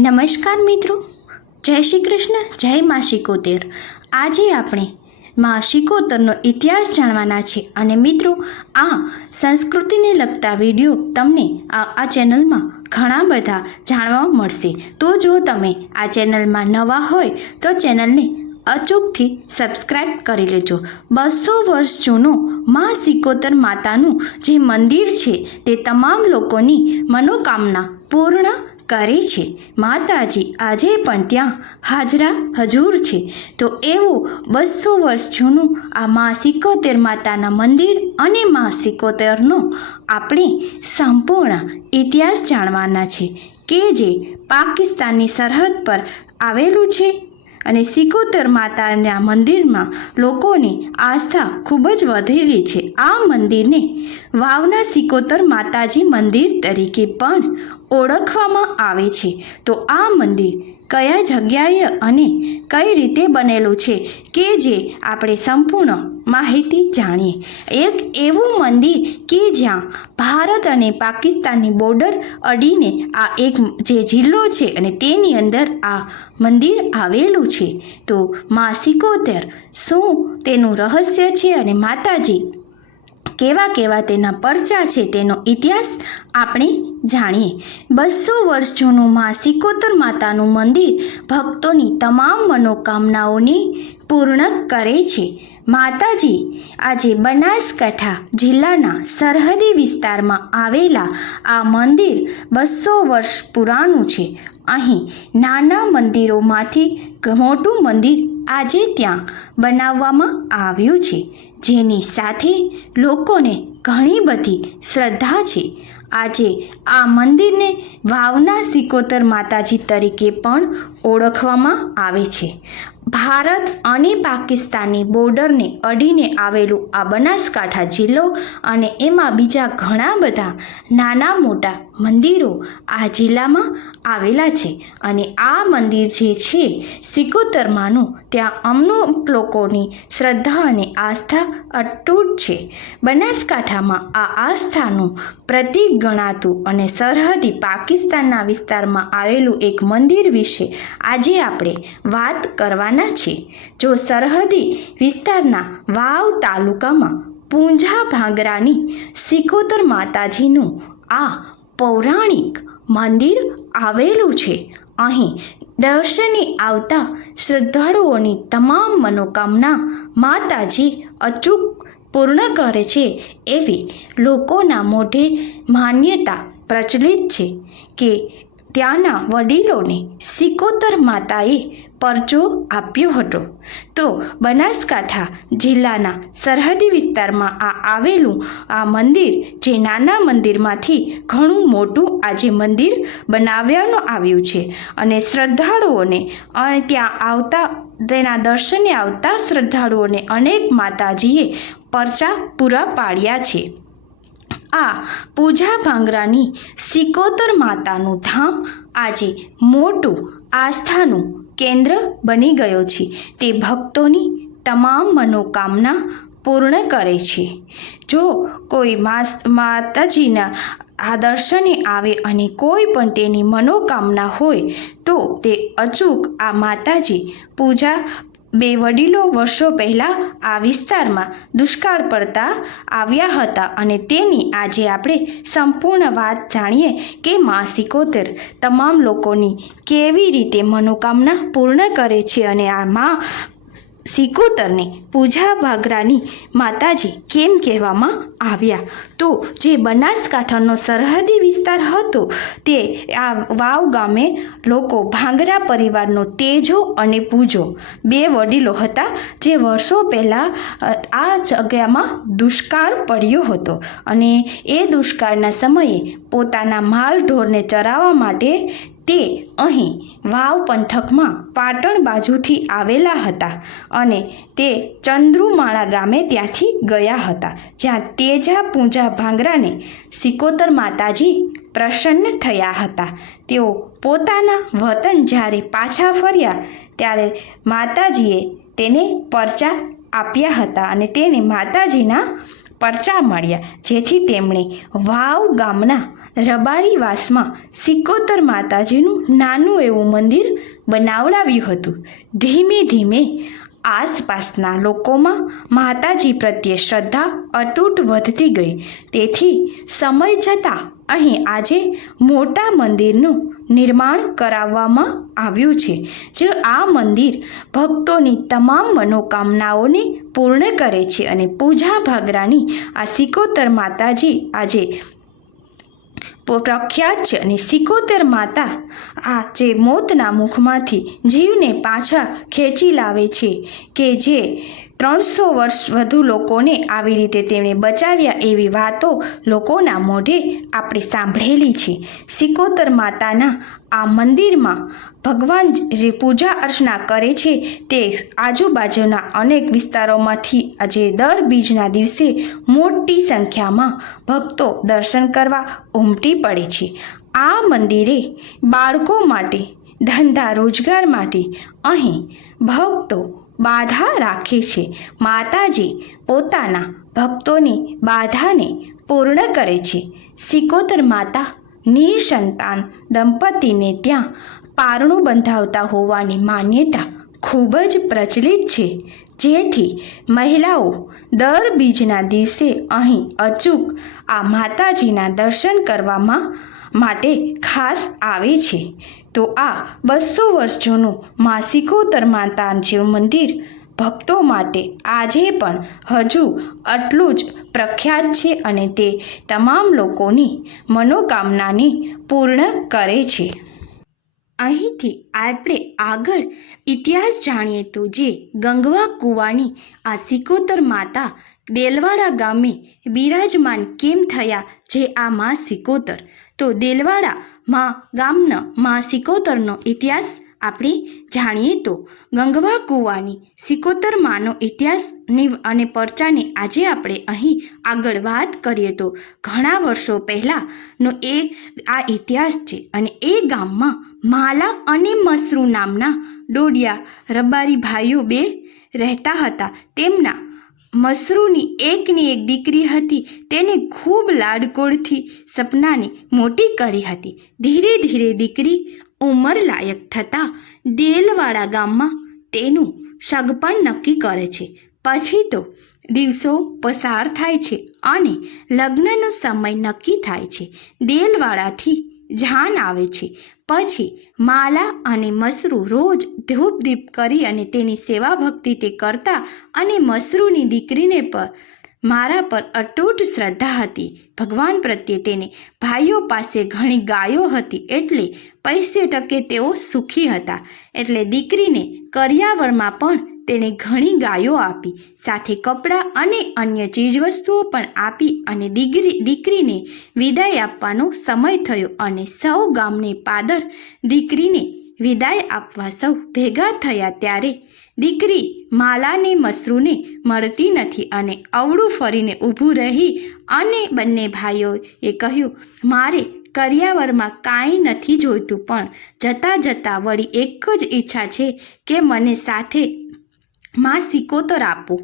નમસ્કાર મિત્રો. જય શ્રી કૃષ્ણ, જય મા શિકોતેર. આજે આપણે મા શિકોતરનો ઇતિહાસ જાણવાના છે અને મિત્રો, આ સંસ્કૃતિને લગતા વીડિયો તમને આ આ ચેનલમાં ઘણા બધા જાણવા મળશે. તો જો તમે આ ચેનલમાં નવા હોય, તો ચેનલને અચૂકથી સબસ્ક્રાઈબ કરી લેજો. બસો વર્ષ જૂનું મા સિકોતર માતાનું જે મંદિર છે, તે તમામ લોકોની મનોકામના પૂર્ણ કરે છે. માતાજી આજે પણ ત્યાં હાજરા હજૂર છે. તો એવું બસો વર્ષ જૂનું આ મા સિકોતેર માતાના મંદિર અને મા સિકોતેરનો આપણે સંપૂર્ણ ઇતિહાસ જાણવાના છે કે જે પાકિસ્તાનની સરહદ પર આવેલું છે અને સિકોતર માતાના મંદિરમાં લોકોની આસ્થા ખૂબ જ વધેલી છે. આ મંદિરને વાવના સિકોતર માતાજી મંદિર તરીકે પણ ઓળખવામાં આવે છે. તો આ મંદિર કયા જગ્યાએ અને કઈ રીતે બનેલું છે કે જે આપણે સંપૂર્ણ માહિતી જાણીએ. એક એવું મંદિર કે જ્યાં ભારત અને પાકિસ્તાનની બોર્ડર અડીને આ એક જે જિલ્લો છે અને તેની અંદર આ મંદિર આવેલું છે. તો મા સિકોતેર શું તેનું રહસ્ય છે અને માતાજી કેવા કેવા તેના પરચા છે તેનો ઇતિહાસ આપણે જાણીએ. બસો વર્ષ જૂનું મા સિકોતર માતાનું મંદિર ભક્તોની તમામ મનોકામનાઓને પૂર્ણ કરે છે. માતાજી આજે બનાસકાંઠા જિલ્લાના સરહદી વિસ્તારમાં આવેલા આ મંદિર બસો વર્ષ પુરાણું છે. અહીં નાના મંદિરોમાંથી મોટું મંદિર આજે ત્યાં બનાવવામાં આવ્યું છે. જેની સાથે લોકોને ઘણી બધી શ્રદ્ધા છે. આજે આ મંદિરને વાવના સિકોતર માતાજી તરીકે પણ ઓળખવામાં આવે છે. ભારત અને પાકિસ્તાનની બોર્ડરને અડીને આવેલું આ બનાસકાંઠા જિલ્લો અને એમાં બીજા ઘણા બધા નાના મોટા મંદિરો આ જિલ્લામાં આવેલા છે. અને આ મંદિર જે છે, સિકોતરમાનું, ત્યાં અમુક લોકોની શ્રદ્ધા અને આસ્થા અતૂટ છે. બનાસકાંઠામાં આ આસ્થાનું પ્રતીક ગણાતું અને સરહદી પાકિસ્તાનના વિસ્તારમાં આવેલું એક મંદિર વિશે આજે આપણે વાત કરવાના છે. જો સરહદી વિસ્તારના વાવ તાલુકામાં પૂંજા ભાંગરાની સિકોતર માતાજીનું આ પૌરાણિક મંદિર આવેલું છે, અહીં દર્શને આવતા શ્રદ્ધાળુઓની તમામ મનોકામના માતાજી અચૂક પૂર્ણ કરે છે એવી લોકોના મોઢે માન્યતા પ્રચલિત છે કે ત્યાંના વડીલોને સિકોતર માતાએ પરચો આપ્યો હતો. તો બનાસકાંઠા જિલ્લાના સરહદી વિસ્તારમાં આ આવેલું આ મંદિર, જે નાના મંદિરમાંથી ઘણું મોટું આજે મંદિર બનાવવાનું આવ્યું છે અને શ્રદ્ધાળુઓને અને ત્યાં આવતા, તેના દર્શને આવતા શ્રદ્ધાળુઓને અનેક માતાજીએ પરચા પૂરા પાડ્યા છે. આ પૂજા ભાંગરાની સિકોતર માતાનું ધામ આજે મોટું આસ્થાનું કેન્દ્ર બની ગયો છે. તે ભક્તોની તમામ મનોકામના પૂર્ણ કરે છે. જો કોઈ માતાજીના આ દર્શને આવે અને કોઈ પણ તેની મનોકામના હોય તો તે અચૂક આ માતાજી પૂજા બે વડીલો વર્ષો પહેલાં આ વિસ્તારમાં દુષ્કાળ પડતા આવ્યા હતા અને તેની આજે આપણે સંપૂર્ણ વાત જાણીએ કે મા સિકોતેર તમામ લોકોની કેવી રીતે મનોકામના પૂર્ણ કરે છે અને આ મા સિકોતરને પૂજા ભાગરાની માતાજી કેમ કહેવામાં આવ્યા? તો જે બનાસકાંઠાનો સરહદી વિસ્તાર હતો, તે આ વાવ ગામે લોકો ભાંગરા પરિવારનો તેજો અને પૂજો, બે વડીલો હતા જે વર્ષો પહેલાં આ જગ્યામાં દુષ્કાળ પડ્યો હતો અને એ દુષ્કાળના સમયે પોતાના માલ ઢોરને ચરાવવા માટે તે અહીં વાવ પંથકમાં પાટણ બાજુથી આવેલા હતા અને તે ચંદ્રુમાળા ગામે ત્યાંથી ગયા હતા, જ્યાં તેજા પૂંજા ભાંગરાને સિકોતર માતાજી પ્રસન્ન થયા હતા. તેઓ પોતાના વતન જ્યારે પાછા ફર્યા, ત્યારે માતાજીએ તેને પરચા આપ્યા હતા અને તેને માતાજીના પરચા મળ્યા, જેથી તેમણે વાવ ગામના રબારીવાસમાં સિકોતર માતાજીનું નાનું એવું મંદિર બનાવડાવ્યું હતું. ધીમે ધીમે આસપાસના લોકોમાં માતાજી પ્રત્યે શ્રદ્ધા અતૂટ વધતી ગઈ. તેથી સમય જતાં અહીં આજે મોટા મંદિરનું નિર્માણ કરાવવામાં આવ્યું છે, જે આ મંદિર ભક્તોની તમામ મનોકામનાઓને પૂર્ણ કરે છે અને પૂજા ભાગરાની આ સિકોતર માતાજી આજે પ્રખ્યાત અને સિકોતેર માતા આ જે મોતના મુખમાંથી જીવને પાછા ખેંચી લાવે છે કે જે ત્રણસો વર્ષ વધુ લોકોને આવી રીતે તેમણે બચાવ્યા એવી વાતો લોકોના મોઢે આપણે સાંભળેલી છે. સિકોતર માતાના આ મંદિરમાં ભગવાન જે પૂજા અર્ચના કરે છે તે આજુબાજુના અનેક વિસ્તારોમાંથી આજે દર બીજના દિવસે મોટી સંખ્યામાં ભક્તો દર્શન કરવા ઉમટી પડે છે. આ મંદિરે બાળકો માટે, ધંધા રોજગાર માટે અહીં ભક્તો બાધા રાખે છે. માતાજી પોતાના ભક્તોની બાધાને પૂર્ણ કરે છે. સિકોતર માતા નિસંતાન દંપતીને ત્યાં પારણું બંધાવતા હોવાની માન્યતા ખૂબ જ પ્રચલિત છે. જેથી મહિલાઓ દર બીજના દિવસે અહીં અચૂક આ માતાજીના દર્શન કરવામાં માટે ખાસ આવે છે. તો આ બસો વર્ષ જૂનું માસિકોતર માતાજીનું મંદિર ભક્તો માટે આજે પણ હજુ આટલું જ પ્રખ્યાત છે અને તે તમામ લોકોની મનોકામનાને પૂર્ણ કરે છે. અહીંથી આપણે આગળ ઇતિહાસ જાણીએ તો જે ગંગવા કુવાની આ સિકોતર માતા દેલવાડા ગામે બિરાજમાન કેમ થયા જે આ માં સિકોતર તો દેલવાડા ગામના ગામનો મા સિકોતરનો ઇતિહાસ આપણે જાણીએ તો ગંગવા કૂવાની સિકોતર માનો ઇતિહાસની અને પરચાની આજે આપણે અહીં આગળ વાત કરીએ તો ઘણા વર્ષો પહેલાંનો એ આ ઇતિહાસ છે અને એ ગામમાં માલા અને મસરૂ નામના ડોડિયા રબારી ભાઈઓ બે રહેતા હતા. તેમના મસરૂની એકની એક દીકરી હતી. તેને ખૂબ લાડકોળથી સપનાને મોટી કરી હતી. ધીરે ધીરે દીકરી ઉંમર લાયક થતાં દેલવાડા ગામમાં તેનું સગપણ નક્કી કરે છે. પછી તો દિવસો પસાર થાય છે અને લગ્નનો સમય નક્કી થાય છે. દેલવાડાથી જાન આવે છે. પછી માલા અને મસરૂ રોજ ધૂપ દીપ કરી અને તેની સેવા ભક્તિ તે કરતા અને મસરૂની દીકરીને પર, મારા પર અતૂટ શ્રદ્ધા હતી. ભગવાન પ્રત્યે તેને ભાઈઓ પાસે ઘણી ગાયો હતી એટલે પૈસે ટકે તેઓ સુખી હતા. એટલે દીકરીને કરિયાવરમાં પણ તેને ઘણી ગાયો આપી, સાથે કપડાં અને અન્ય ચીજવસ્તુઓ પણ આપી અને દીકરી દીકરીને વિદાય આપવાનો સમય થયો અને સૌ ગામને પાદર દીકરીને વિદાય આપવા સૌ ભેગા થયા ત્યારે દીકરી માલાને મસરૂને મળતી નથી અને અવળું ફરીને ઊભું રહી અને બંને ભાઈઓએ કહ્યું, મારે કરિયાવરમાં કાંઈ નથી જોઈતું, પણ જતાં જતાં વળી એક જ ઈચ્છા છે કે મને સાથે માં સિકોતર આપો.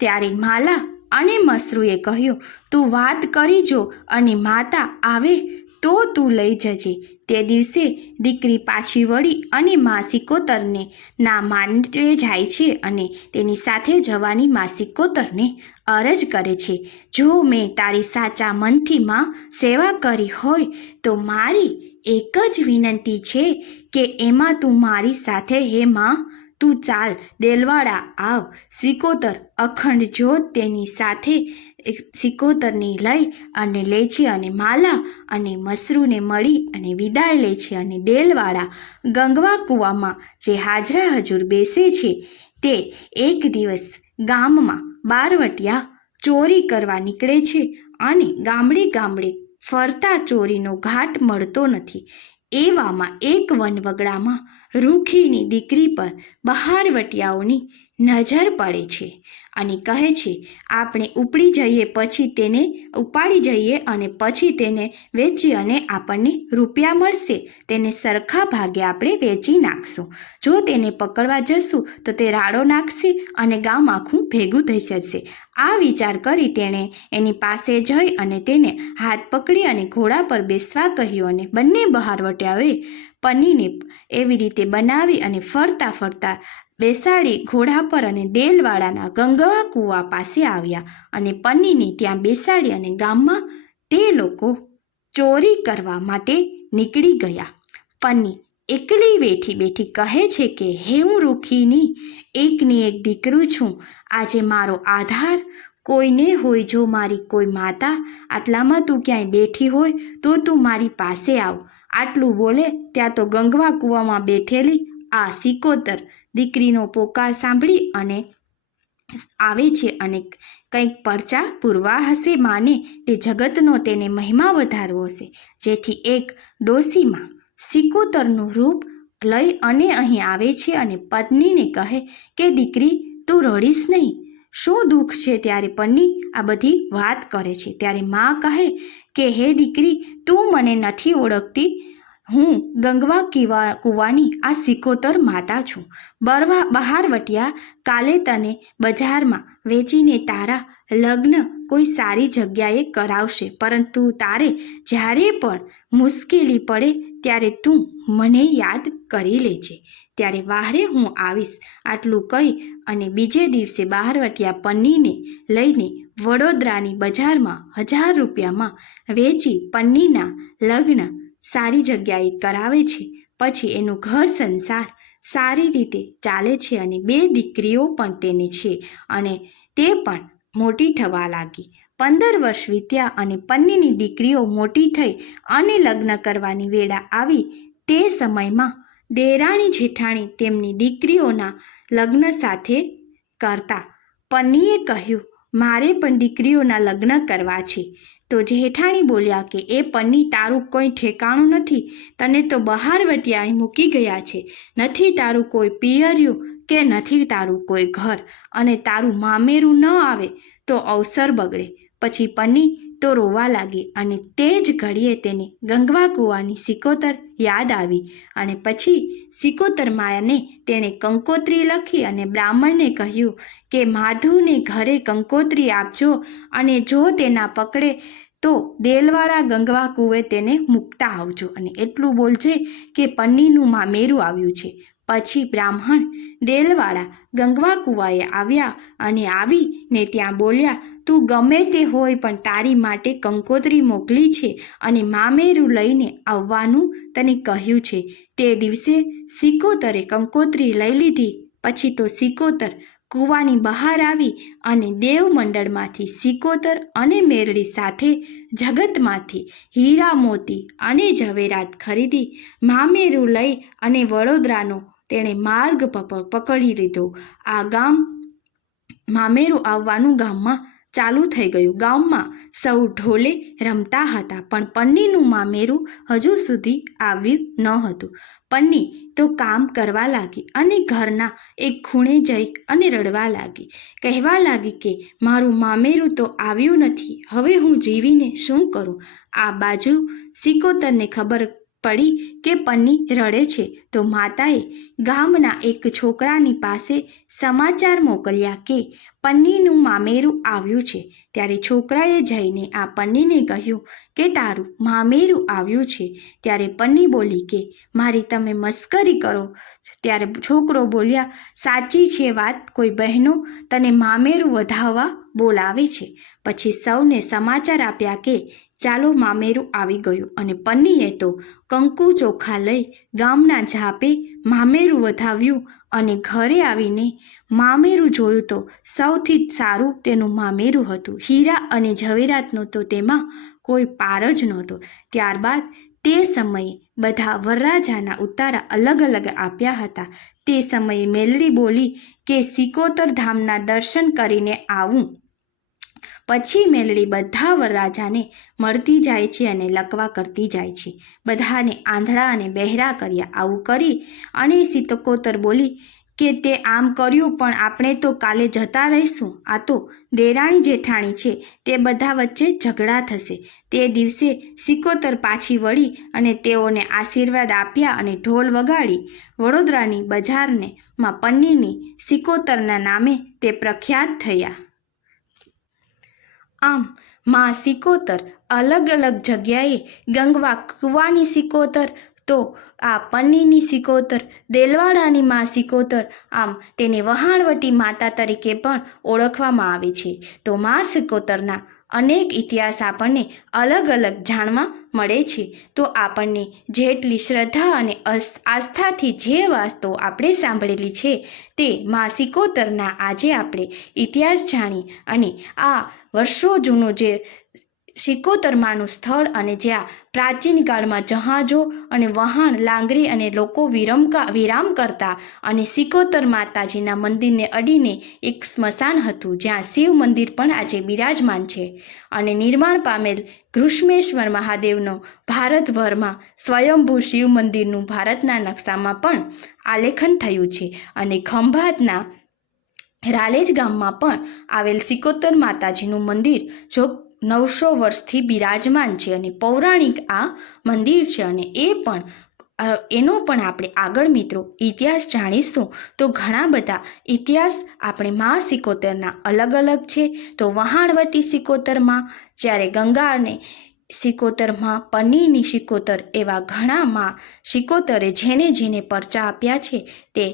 ત્યારે માલા અને મસરૂએ કહ્યું, તું વાત કરી જો અને માતા આવે તો તું લઈ જજે. તે દિવસે દીકરી પાછી વળી અને મા સિકોતરને ના માંડે જાય છે અને તેની સાથે જવાની મા સિકોતરને અરજ કરે છે. જો મેં તારી સાચા મનથી માં સેવા કરી હોય, તો મારી એક જ વિનંતી છે કે એમાં તું મારી સાથે હે માં. તું ચાલ, દેલવાડા આવ. સિકોતર અખંડ જ્યોત તેની સાથે સિકોતરની લઈ અને લે છે અને માલા અને મસરૂને મળી અને વિદાય લે છે અને દેલવાડા ગંગવા કૂવામાં જે હાજરા હજુર બેસે છે, તે એક દિવસ ગામમાં બારવટિયા ચોરી કરવા નીકળે છે અને ગામડે ગામડે ફરતા ચોરીનો ઘાટ મળતો નથી. એવામાં એક વનવગડામાં રૂખીની દીકરી પર બહારવટિયાઓની નજર પડે છે અને કહે છે, આપણે ઉપડી જઈએ પછી તેને ઉપાડી જઈએ અને પછી તેને વેચી અને આપણને રૂપિયા મળશે. તેને સરખા ભાગે આપણે વેચી નાખશું. જો તેને પકડવા જશું, તો તે રાડો નાખશે અને ગામ આખું ભેગું થઈ જશે. આ વિચાર કરી તેણે એની પાસે જઈ અને તેને હાથ પકડી અને ઘોડા પર બેસવા કહ્યું અને બંને બહારવટિયાઓએ પનીને એવી રીતે બનાવી અને ફરતા ફરતા બેસાડી ઘોડા પર અને દેલવાડાના ગંગવા કૂવા પાસે આવ્યા અને પન્નીને ત્યાં બેસાડી અને ગામમાં તે લોકો ચોરી કરવા માટે નીકળી ગયા. પન્ની એકલી બેઠી બેઠી કહે છે કે, હે હું રૂખીની, એકની એક દીકરું છું. આજે મારો આધાર કોઈને હોય, જો મારી કોઈ માતા આટલામાં તું ક્યાંય બેઠી હોય, તો તું મારી પાસે આવ. આટલું બોલે, ત્યાં તો ગંગવા કૂવામાં બેઠેલી આ સિકોતર દીકરીનો પોકાર સાંભળી અને આવે છે અને કંઈક પરચા પૂરવા હશે માને તે જગતનો તેને મહિમા વધારવો હશે. જેથી એક ડોસીમાં સિકોતરનું રૂપ લઈ અને અહીં આવે છે અને પત્નીને કહે કે, દીકરી, તું રડીશ નહીં. શું દુઃખ છે ત્યારે પન્ની? આ બધી વાત કરે છે. ત્યારે મા કહે કે, હે દીકરી, તું મને નથી ઓળખતી. હું ગંગવા કીવા કુવાની આ સિકોતર માતા છું. બરવા બહાર વટ્યા કાલે તને બજારમાં વેચીને તારા લગ્ન કોઈ સારી જગ્યાએ કરાવશે. પરંતુ તારે જ્યારે પણ મુશ્કેલી પડે ત્યારે તું મને યાદ કરી લેજે. ત્યારે વાહરે હું આવીશ આટલું કહી અને બીજે દિવસે બહારવટિયા પન્નીને લઈને વડોદરાની બજારમાં હજાર રૂપિયામાં વેચી પન્નીના લગ્ન સારી જગ્યાએ કરાવે છે, પછી એનું ઘર સંસાર સારી રીતે ચાલે છે અને બે દીકરીઓ પણ તેને છે અને તે પણ મોટી થવા લાગી. પંદર વર્ષ વીત્યા અને પન્નીની દીકરીઓ મોટી થઈ અને લગ્ન કરવાની વેળા આવી. તે સમયમાં દેરાણી જેઠાણી તેમની દીકરીઓના લગ્ન સાથે કરતા. પન્નીએ કહ્યું, મારે પણ દીકરીઓના લગ્ન કરવા છે. તો જેઠાણી બોલ્યા કે, એ પન્ની તારું કોઈ ઠેકાણું નથી, તને તો બહાર વટિયા અહીં મૂકી ગયા છે. નથી તારું કોઈ પિયર્યું કે નથી તારું કોઈ ઘર, અને તારું મામેરું ન આવે તો અવસર બગડે. પછી પન્ની તો રોવા લાગી અને તે જ ઘડીએ તેને ગંગવા કૂવાની સિકોતર યાદ આવી અને પછી સિકોતર માયાને તેણે કંકોત્રી લખી અને બ્રાહ્મણને કહ્યું કે, માધુને ઘરે કંકોત્રી આપજો અને જો તેના પકડે તો દેલવાળા ગંગવા કૂવે તેને મૂકતા આવજો. અને એટલું બોલજે કે પન્નીનું મામેરું આવ્યું છે. પછી બ્રાહ્મણ દેલવાળા ગંગવા કૂવાએ આવ્યા અને આવીને ત્યાં બોલ્યા, તું ગમે તે હોય પણ તારી માટે કંકોત્રી મોકલી છે અને મામેરું લઈને આવવાનું તને કહ્યું છે. તે દિવસે સિકોતરે કંકોત્રી લઈ લીધી. પછી તો સિકોતર કૂવાની બહાર આવી અને દેવ મંડળમાંથી સિકોતર અને મેરડી સાથે જગતમાંથી હીરા મોતી અને ઝવેરાત ખરીદી. મામેરું લઈ અને વડોદરાનો તેણે માર્ગ પકડી લીધો. આ ગામ મામેરું આવવાનું ગામમાં ચાલુ થઈ ગયું. ગામમાં સૌ ઢોલે રમતા હતા, પણ પન્નીનું મામેરું હજુ સુધી આવ્યું ન હતું. પન્ની તો કામ કરવા લાગી અને ઘરના એક ખૂણે જઈ અને રડવા લાગી. કહેવા લાગી કે, મારું મામેરું તો આવ્યું નથી. હવે હું જીવીને શું કરું? આ બાજુ સિકોતરને ખબર પડી કે પન્ની રડે છે તો માતાએ ગામના એક છોકરાની પાસે સમાચાર મોકલ્યા કે પન્નીનું મામેરું આવ્યું છે. ત્યારે છોકરાએ જઈને આ પન્નીને કહ્યું કે, તારું મામેરું આવ્યું છે. ત્યારે પન્ની બોલી કે, મારી તમે મસ્કરી કરો. ત્યારે છોકરો બોલ્યા, સાચી છે વાત, કોઈ બહેનો તને મામેરું વધાવવા બોલાવે છે. પછી સૌને સમાચાર આપ્યા કે ચાલો મામેરું આવી ગયું અને પન્નીએ તો કંકુ ચોખા લઈ ગામના ઝાપે મામેરું વધાવ્યું અને ઘરે આવીને મામેરું જોયું તો સૌથી સારું તેનું મામેરું હતું. હીરા અને ઝવેરાતનો તો તેમાં કોઈ પાર જ નહોતો. ત્યારબાદ તે સમયે બધા વરરાજાના ઉતારા અલગ અલગ આપ્યા હતા. તે સમયે મેલડી બોલી કે સિકોતર ધામના દર્શન કરીને આવું. પછી મેલડી બધા વરરાજાને મળતી જાય છે અને લકવા કરતી જાય છે. બધાને આંધળા અને બહેરા કર્યા. આવું કરી અને સિતકોતર બોલી કે તે આમ કર્યું પણ આપણે તો કાલે જતા રહીશું. આ તો દેરાણી જેઠાણી છે. તે બધા વચ્ચે ઝઘડા થશે. તે દિવસે સિકોતર પાછી વળી અને તેઓને આશીર્વાદ આપ્યા અને ઢોલ વગાડી. વડોદરાની બજારને માં પન્નીની સિકોતરના નામે તે પ્રખ્યાત થયા. આમ, માં સિકોતર અલગ અલગ જગ્યાએ ગંગવા કુવાની સિકોતર, તો આ પન્નીની સિકોતર, દેલવાડાની માં સિકોતર, આમ તેને વહાણવટી માતા તરીકે પણ ઓળખવામાં આવે છે. તો માં સિકોતરના અનેક ઇતિહાસ આપણને અલગ અલગ જાણવા મળે છે. તો આપણને જેટલી શ્રદ્ધા અને આસ્થાથી જે વાસ્તો આપણે સાંભળેલી છે તે માસિકોતરના આજે આપણે ઇતિહાસ જાણી અને આ વર્ષો જૂનો જે સિકોતરમાનું સ્થળ અને જ્યાં પ્રાચીન કાળમાં જહાજો અને વહાણ, લાંગરી અને લોકો વિરમકા વિરામ કરતા અને સિકોતર માતાજીના મંદિરને અડીને એક સ્મશાન હતું, જ્યાં શિવ મંદિર પણ આજે બિરાજમાન છે. અને નિર્માણ પામેલ ઘૃષ્મેશ્વર મહાદેવનો ભારતભરમાં સ્વયંભૂ શિવ મંદિરનું ભારતના નકશામાં પણ આલેખન થયું છે અને ખંભાતના રાલેજ ગામમાં પણ આવેલ સિકોતર માતાજીનું મંદિર, જો નવસો વર્ષથી બિરાજમાન છે અને પૌરાણિક આ મંદિર છે અને એ પણ એનો પણ આપણે આગળ મિત્રો ઇતિહાસ જાણીશું. તો ઘણા બધા ઇતિહાસ આપણે મા સિકોતરના અલગ અલગ છે. તો વહાણવટી સિકોતરમાં, જ્યારે ગંગા અને સિકોતરમાં પનીરની સિકોતર એવા ઘણા માં સિકોતરે જેને જેને પરચા આપ્યા છે, તે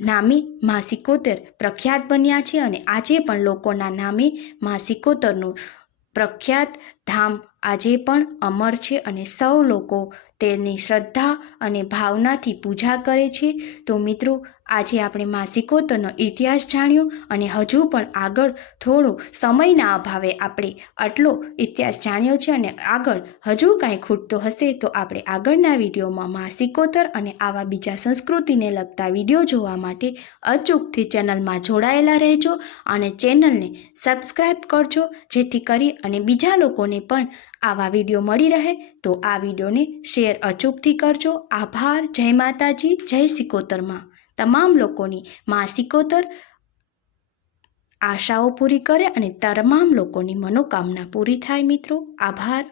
નામે મા સિકોતર પ્રખ્યાત બન્યા છે અને આજે પણ લોકોના નામે મા સિકોતરનું પ્રખ્યાત ધામ આજે પણ અમર છે અને સૌ લોકો તેની શ્રદ્ધા અને ભાવનાથી પૂજા કરે છે. તો મિત્રો, આજે આપણે માં સિકોતરનો ઇતિહાસ જાણ્યો અને હજુ પણ આગળ થોડો સમયના અભાવે આપણે આટલો ઇતિહાસ જાણ્યો છે અને આગળ હજુ કાંઈ ખૂટતો હશે તો આપણે આગળના વિડીયોમાં માં અને આવા બીજા સંસ્કૃતિને લગતા વીડિયો જોવા માટે અચૂકથી ચેનલમાં જોડાયેલા રહેજો અને ચેનલને સબસ્ક્રાઈબ કરજો જેથી કરી અને બીજા લોકોને પણ આવા વીડિયો મળી રહે તો આ વિડીયોને શેર અચૂકથી કરજો. આભાર. જય માતાજી. જય સિકોતરમાં. તમામ લોકોની મા સિકોતર આશાઓ પૂરી કરે અને તમામ લોકોની મનોકામના પૂરી થાય મિત્રો. આભાર.